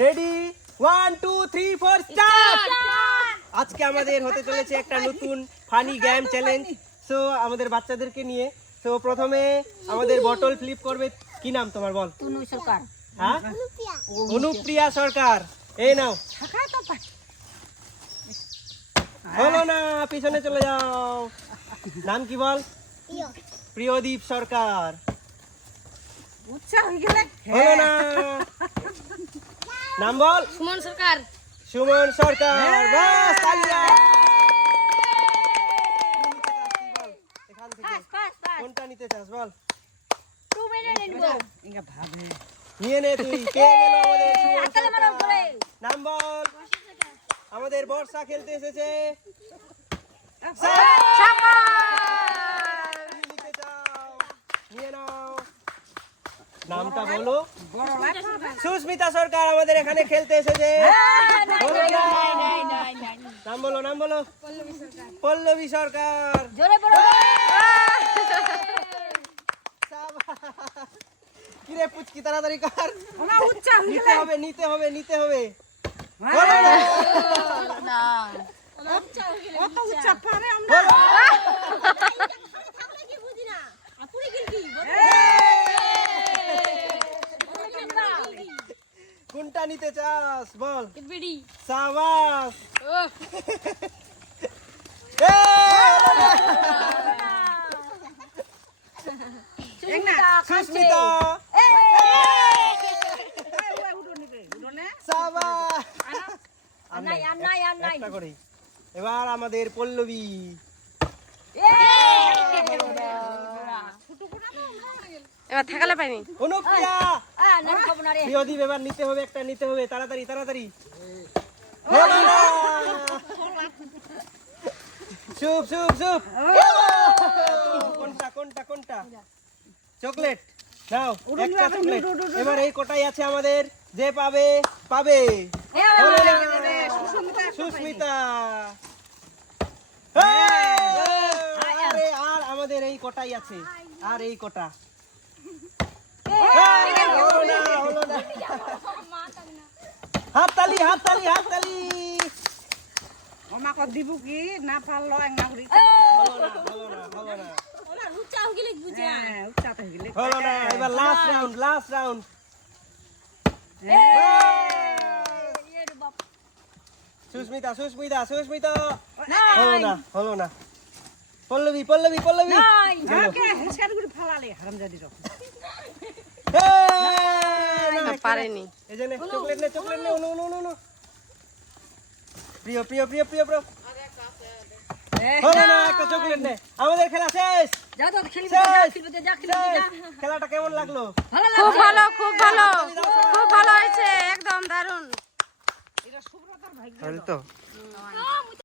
Ready 1 2 3 4 start. আজকে আমাদের হতে চলেছে একটা নতুন ফানি গেম চ্যালেঞ্জ। সো আমাদের বাচ্চাদেরকে নিয়ে তো প্রথমে আমাদের বটল ফ্লিপ করবে। কি নাম তোমার বল? তুনু সরকার। হ্যাঁ, অনুপ্রিয়া সরকার। এই নাও। হলো না, পিছনে চলে যাও। নাম কি বল? প্রিয়দীপ সরকার। হলো না, নাম বল? সুমন সরকার। সুমন সরকার। বাস, তালিয়া। এখান থেকে কোনটা নিতে চাস বল? নিয়ে নে তুই। কে গেল আমাদের সুমন সরকার? নাম বল? আমাদের বর্ষা খেলতে এসেছে। নিতে চাও? নিয়ে নাও। নামটা বলো। সুস্মিতা সরকার আমাদের এখানে খেলতে এসেছে। নাম বলো, নাম বলো। পল্লবী সরকার। কিরে পুচকি, তাড়াতাড়ি কর। নিতে হবে, নিতে হবে, নিতে হবে। কোনটা নিতে চাস বল? সাবাস। সুস্মিতা। সাবাস। একটা করে। এবার আমাদের পল্লবী। এবার থাকালে পাইনি। অনুপ্রিয়া। প্রিয়দীপ, এবার নিতে হবে, একটা নিতে হবে, তাড়াতাড়ি তাড়াতাড়ি। চুপ চুপ চুপ। কোনটা কোনটা কোনটা? চকলেট নাও, একটা চকলেট। এবার এই কোটাই আছে আমাদের, যে পাবে পাবে। সুস্মিতা। আরে আর আমাদের এই কোটাই আছে, আর এই কোটা। হলো না, হলো না। হাততালি হাততালি হাততালি। দিব কি না পারলো হলো না। এবার last round, last round. Susmita Susmita Susmita. হলো না, হলো না। পল্লবী পল্লবী পল্লবী। পারেনি। এই যে নে, চকলেট নে, চকলেট নে। No no no no. প্রিয় প্রিয় প্রিয় প্রিয় প্রিয়। হলো না, একটা চকলেট নে। আমাদের খেলা শেষ। খেলাটা কেমন লাগলো? খুব ভালো, খুব ভালো, খুব ভালো হয়েছে, একদম দারুণ। তো